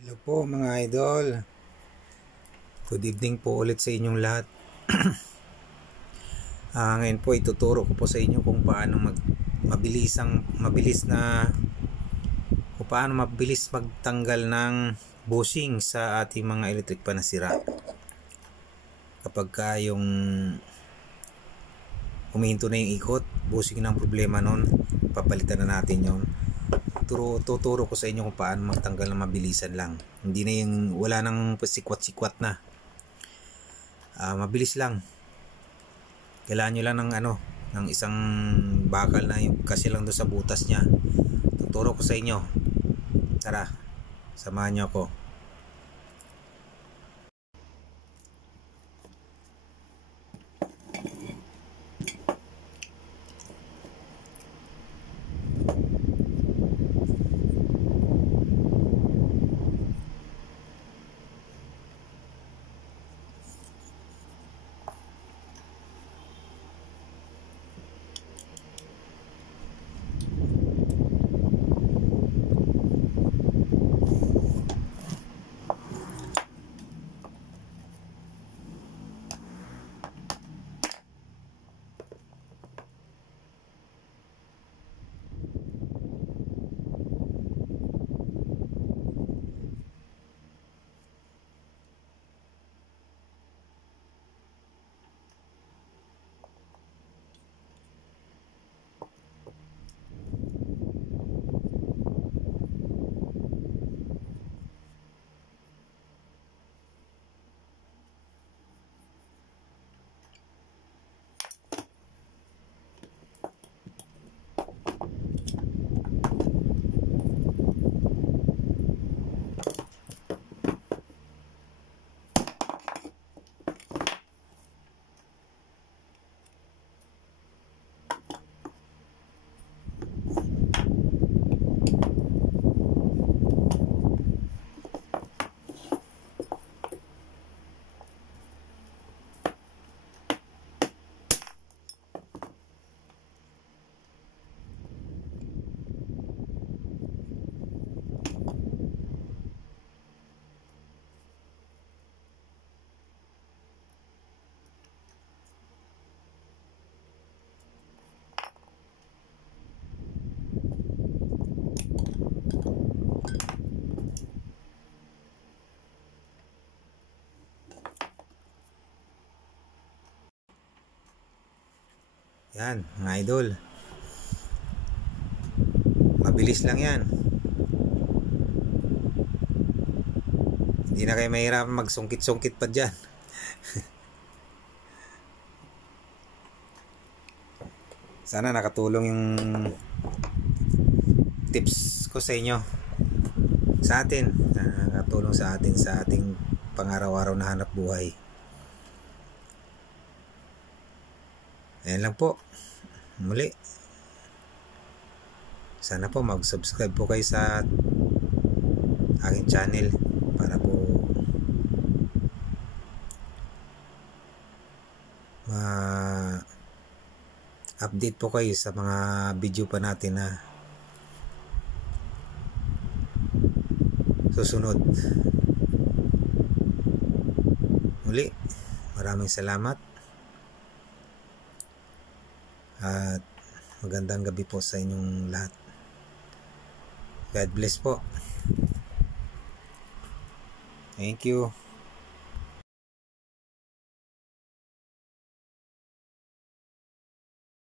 Hello po mga idol. Good evening po ulit sa inyong lahat. Ngayon po ituturo ko po sa inyo kung paano mabilis magtanggal ng bushing sa ating mga electric pan na sira. Kapag yung huminto na yung ikot, bushing ng problema nun, papalitan na natin yon. Tuturo ko sa inyo kung paano magtanggal ng mabilisan lang. Hindi na yung wala nang sikwat-sikwat na. Mabilis lang. Kailangan nyo lang ng isang bakal na yung kasi lang doon sa butas niya. Tuturo ko sa inyo. Tara, samahan nyo ako. Yan, mga idol. Mabilis lang yan. Hindi na kayo mahirap magsungkit-sungkit pa dyan. Sana nakatulong yung tips ko sa inyo. Sa atin. Nakatulong sa atin sa ating pang-araw-araw na hanap buhay. Ayan lang po. Muli. Sana po mag-subscribe po kayo sa aking channel para po update po kayo sa mga video pa natin na susunod. Muli, maraming salamat. At magandang gabi po sa inyong lahat. God bless po. Thank you.